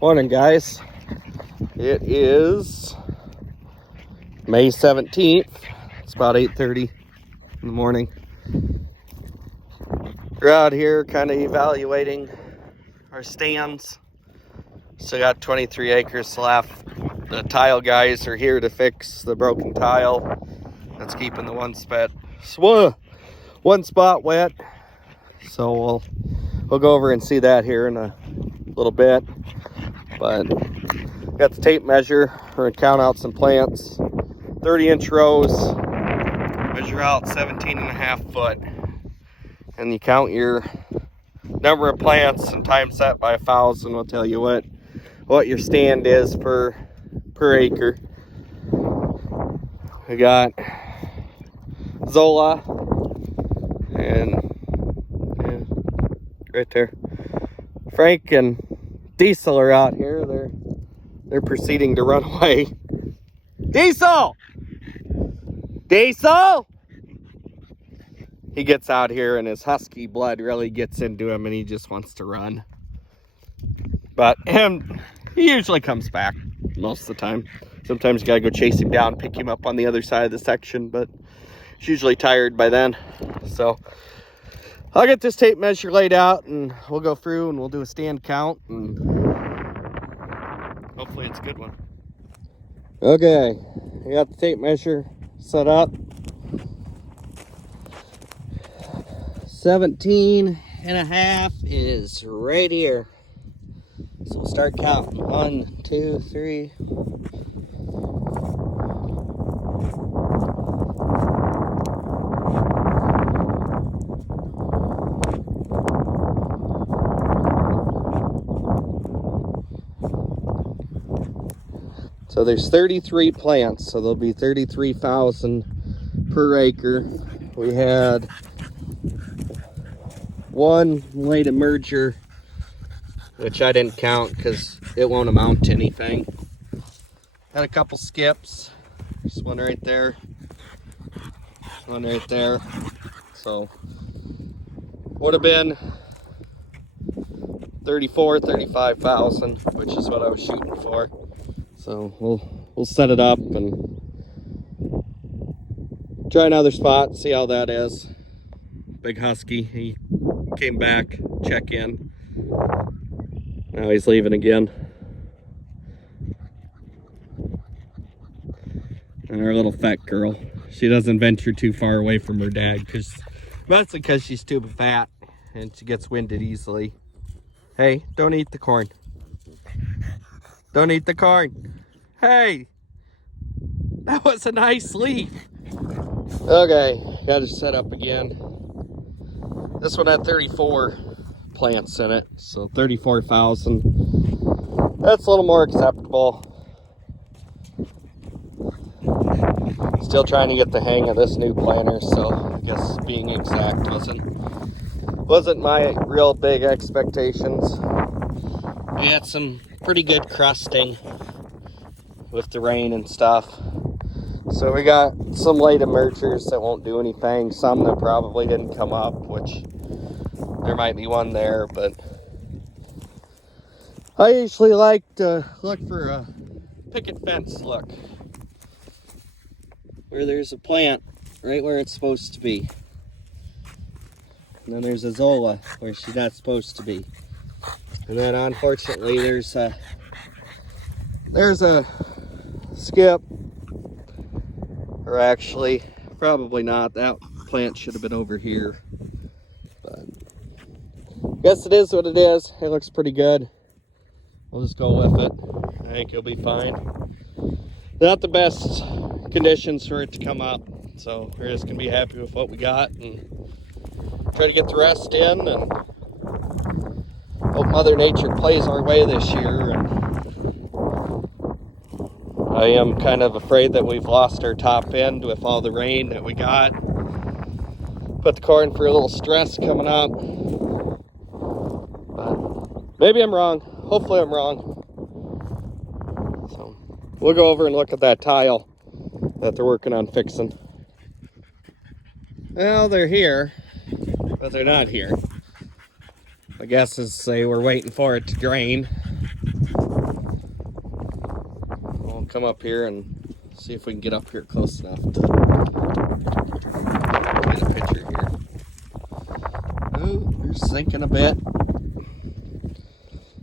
Morning, guys. It is May 17th. It's about 8:30 in the morning. We're out here kind of evaluating our stands. Still got 23 acres left. The tile guys are here to fix the broken tile. That's keeping the one spot wet. So we'll go over and see that here in a little bit. But got the tape measure. We're gonna count out some plants. 30-inch rows. Measure out 17.5 foot. And you count your number of plants and times that by 1,000 will tell you what your stand is per acre. We got Zola and right there. Frank and Diesel are out here. They're proceeding to run away. Diesel! He gets out here and his husky blood really gets into him and he just wants to run. But he usually comes back most of the time. Sometimes you gotta go chase him down, pick him up on the other side of the section, but he's usually tired by then. So I'll get this tape measure laid out and we'll go through and we'll do a stand count and hopefully it's a good one. Okay, I got the tape measure set up. 17.5 is right here. So we'll start counting. 1, 2, 3. So there's 33 plants, so there'll be 33,000 per acre. We had one late emerger, which I didn't count because it won't amount to anything. Had a couple skips. There's one right there. One right there. So would have been 35,000, which is what I was shooting for. So we'll set it up and try another spot, see how that is. Big husky, he came back, check in. Now he's leaving again. And our little fat girl, she doesn't venture too far away from her dad, mostly because she's too fat and she gets winded easily. Hey, don't eat the corn. Don't eat the corn. Hey, that was a nice leaf. Okay, got it set up again. This one had 34 plants in it, so 34,000. That's a little more acceptable. Still trying to get the hang of this new planter, so I guess being exact wasn't my real big expectations. We had some pretty good crusting with the rain and stuff. So we got some late emergers that won't do anything, some that probably didn't come up, which there might be one there, but I usually like to look for a picket fence look, where there's a plant right where it's supposed to be. And then there's a Zola where she's not supposed to be. And then unfortunately there's a skip, or actually probably not. That plant should have been over here, but guess it is what it is. It looks pretty good. We'll just go with it. I think it'll be fine. Not the best conditions for it to come up, so we're just gonna be happy with what we got and try to get the rest in and hope Mother Nature plays our way this year. And I am kind of afraid that we've lost our top end with all the rain that we got. Put the corn for a little stress coming up. But maybe I'm wrong. Hopefully I'm wrong. So we'll go over and look at that tile that they're working on fixing. Well, they're here, but they're not here. My guess is they were waiting for it to drain. We'll come up here and see if we can get up here close enough to get a picture here. Ooh, they're sinking a bit.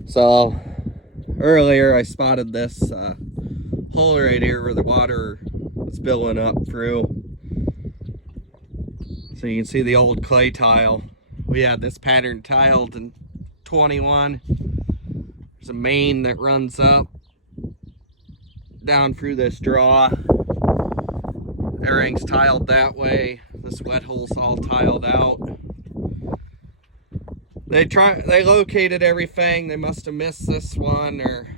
So earlier I spotted this hole right here where the water was billowing up through. So you can see the old clay tile. We had this pattern tiled in 21. There's a main that runs up down through this draw. Everything's tiled that way. This wet hole's all tiled out. They located everything. They must have missed this one, or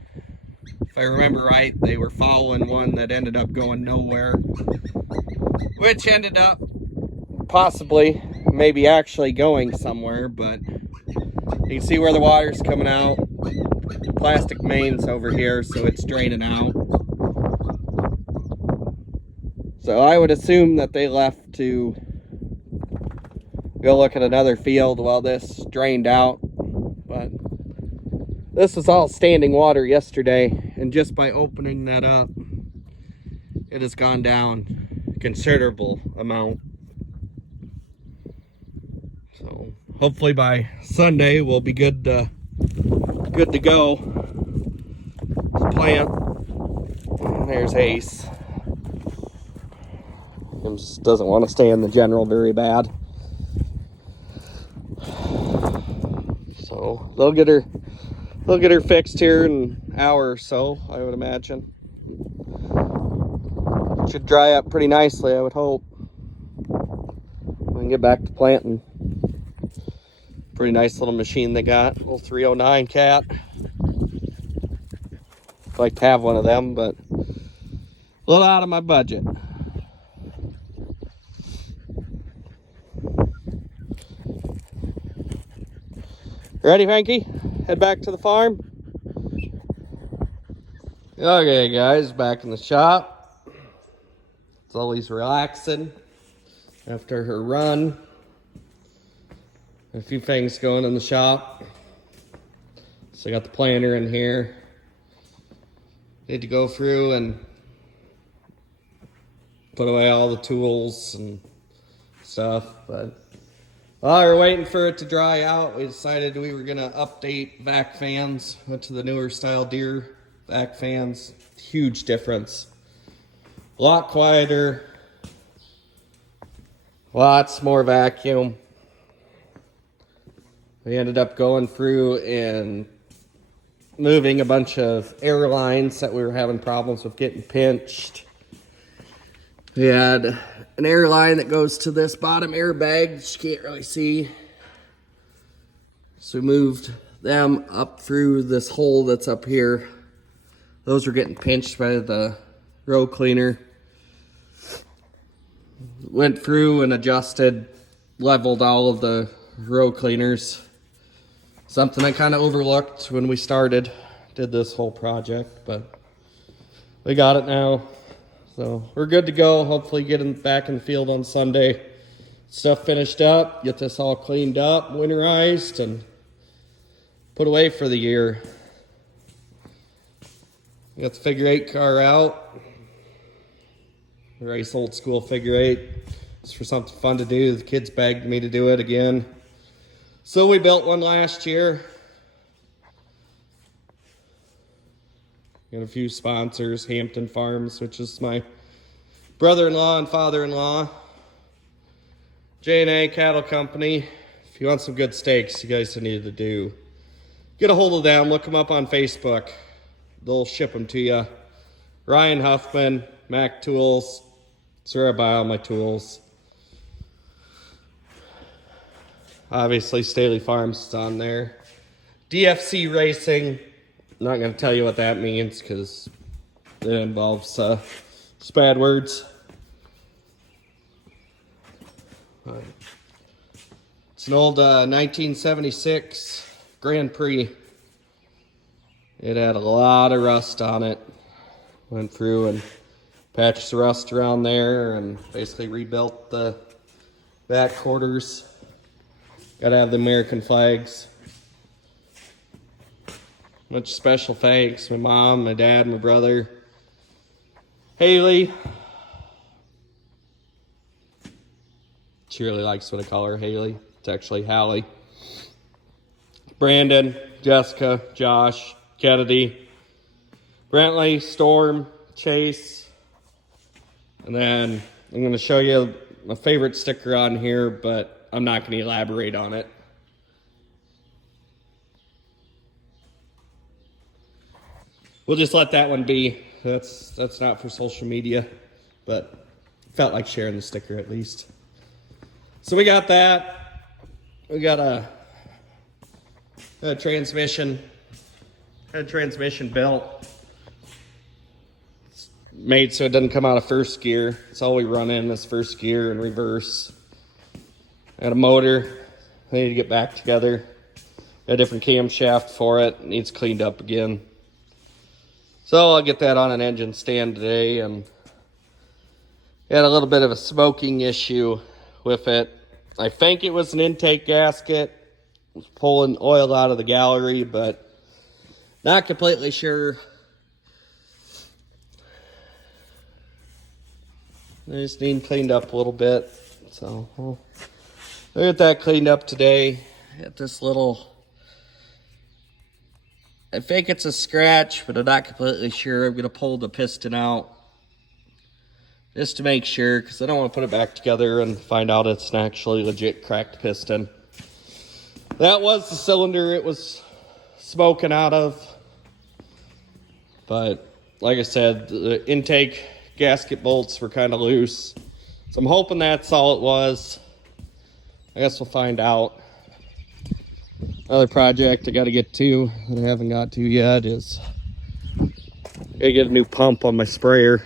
if I remember right, they were following one that ended up going nowhere, which ended up possibly maybe actually going somewhere. But you can see where the water's coming out. Plastic mains over here, so it's draining out. So I would assume that they left to go look at another field while this drained out. But this was all standing water yesterday, and just by opening that up, it has gone down a considerable amount. So hopefully by Sunday we'll be good to go to plant. And there's Ace. He just doesn't want to stay in the general very bad. So they'll get her fixed here in an hour or so, I would imagine. Should dry up pretty nicely, I would hope. We can get back to planting. Pretty nice little machine they got, little 309 cat. I'd like to have one of them, but a little out of my budget. Ready, Frankie? Head back to the farm. Okay, guys, back in the shop. Zoe's relaxing after her run. A few things going in the shop. So I got the planter in here. Need to go through and put away all the tools and stuff, but while we were waiting for it to dry out, we decided we were gonna update vac fans. Went to the newer style Deere vac fans. Huge difference. A lot quieter. Lots more vacuum. We ended up going through and moving a bunch of air lines that we were having problems with getting pinched. We had an air line that goes to this bottom airbag that you can't really see. So we moved them up through this hole that's up here. Those were getting pinched by the row cleaner. Went through and adjusted, leveled all of the row cleaners. Something I kind of overlooked when we did this whole project, but we got it now. So we're good to go. Hopefully getting back in the field on Sunday. Stuff finished up, get this all cleaned up, winterized, and put away for the year. We got the figure 8 car out. Race old school figure 8. It's for something fun to do. The kids begged me to do it again. So we built one last year. Got a few sponsors, Hampton Farms, which is my brother-in-law and father-in-law. J&A Cattle Company. If you want some good steaks, you guys need to do. Get a hold of them, look them up on Facebook. They'll ship them to you. Ryan Huffman, Mac Tools. That's where I buy all my tools. Obviously, Staley Farms is on there. DFC Racing. I'm not going to tell you what that means because it involves it's bad words. It's an old 1976 Grand Prix. It had a lot of rust on it. Went through and patched the rust around there and basically rebuilt the back quarters. Got to have the American flags. Much special thanks. My mom, my dad, my brother, Haley. She really likes what I call her, Haley. It's actually Hallie. Brandon, Jessica, Josh, Kennedy, Brentley, Storm, Chase. And then I'm going to show you my favorite sticker on here, but I'm not going to elaborate on it. We'll just let that one be. That's not for social media, but felt like sharing the sticker at least. So we got that. We got a transmission belt. It's made so it doesn't come out of first gear. It's all we run in is first gear and reverse. Got a motor. I need to get back together. Got a different camshaft for it. Needs cleaned up again. So I'll get that on an engine stand today, and had a little bit of a smoking issue with it. I think it was an intake gasket. It was pulling oil out of the gallery, but not completely sure. I just need cleaned up a little bit. So we'll get that cleaned up today. Got this little, I think it's a scratch, but I'm not completely sure. I'm going to pull the piston out just to make sure, because I don't want to put it back together and find out it's an actually legit cracked piston. That was the cylinder it was smoking out of. But like I said, the intake gasket bolts were kind of loose. So I'm hoping that's all it was. I guess we'll find out. Another project I got to get to that I haven't got to yet is I gotta get a new pump on my sprayer.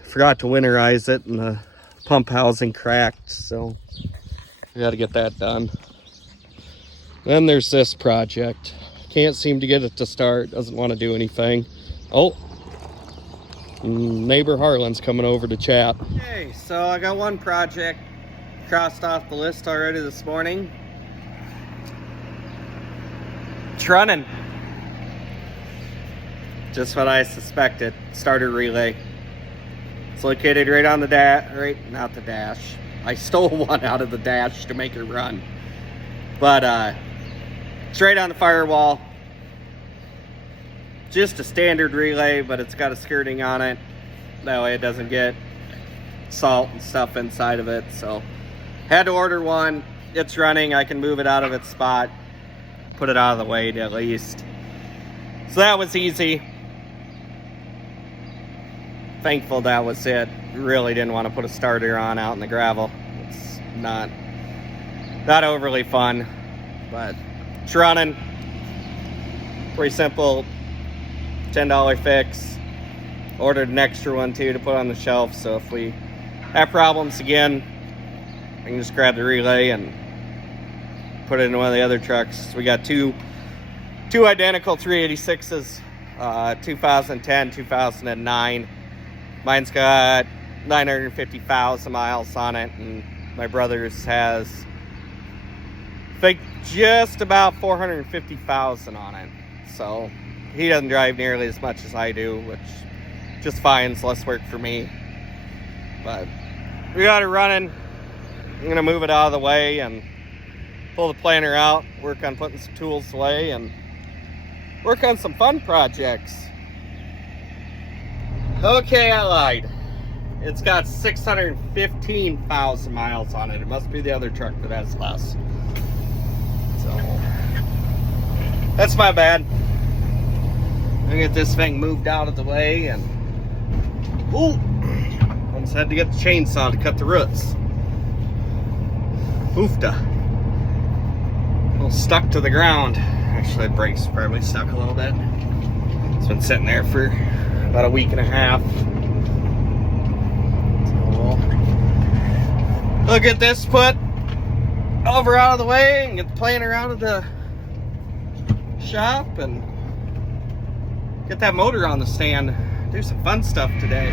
I forgot to winterize it and the pump housing cracked, so I got to get that done. Then there's this project. Can't seem to get it to start. Doesn't want to do anything. Oh, neighbor Harlan's coming over to chat. Okay, so I got one project crossed off the list already this morning. It's running. Just what I suspected. Starter relay. It's located right on the not the dash. I stole one out of the dash to make it run. But it's right on the firewall. Just a standard relay, but it's got a skirting on it. That way it doesn't get salt and stuff inside of it. So had to order one. It's running. I can move it out of its spot. Put it out of the way at least. So that was easy. Thankful that was it. Really didn't want to put a starter on out in the gravel. It's not overly fun, but it's running. Pretty simple. $10 fix. Ordered an extra one too to put on the shelf, so if we have problems again, I can just grab the relay and put it in one of the other trucks. We got two identical 386s, 2010, 2009. Mine's got 950,000 miles on it, and my brother's has, I think, just about 450,000 on it. So he doesn't drive nearly as much as I do, which just fine. It's less work for me. But we got it running. I'm going to move it out of the way and pull the planter out, work on putting some tools away, and work on some fun projects. Okay, I lied. It's got 615,000 miles on it. It must be the other truck that has less. So that's my bad. I'm gonna get this thing moved out of the way, and almost had to get the chainsaw to cut the roots. Oofta. A little stuck to the ground. Actually, the brakes probably stuck a little bit. It's been sitting there for about a week and a half. So we'll get this put over out of the way and get the planter out of the shop and get that motor on the stand. Do some fun stuff today.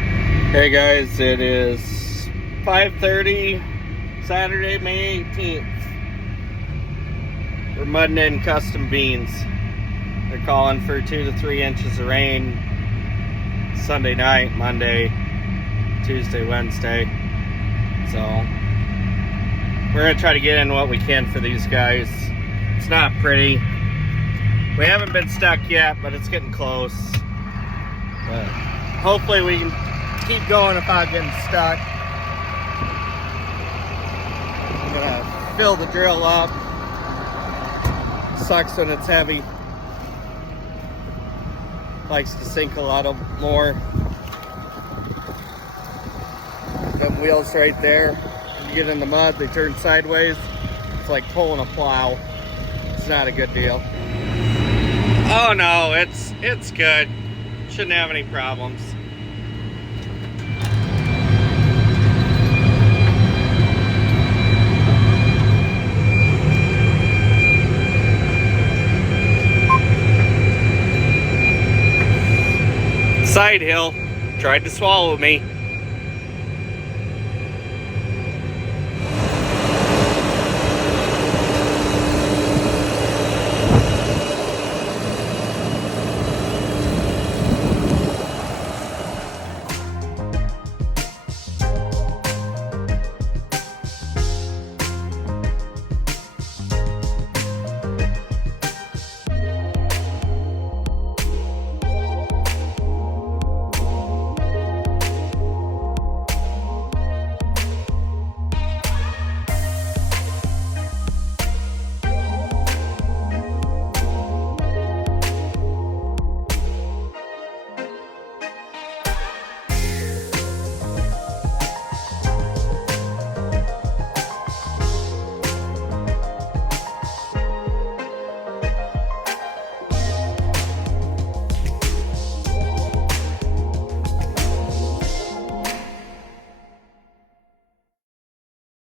Hey guys, it is 5:30, Saturday, May 18th. We're mudding in custom beans. They're calling for 2 to 3 inches of rain Sunday night, Monday, Tuesday, Wednesday. So we're gonna try to get in what we can for these guys. It's not pretty. We haven't been stuck yet, but it's getting close. But hopefully we can keep going without getting stuck. I'm gonna fill the drill up. Sucks when it's heavy. Likes to sink a lot more. Them wheels right there. When you get in the mud, they turn sideways. It's like pulling a plow. It's not a good deal. Oh no, it's good. Shouldn't have any problems. Side hill tried to swallow me.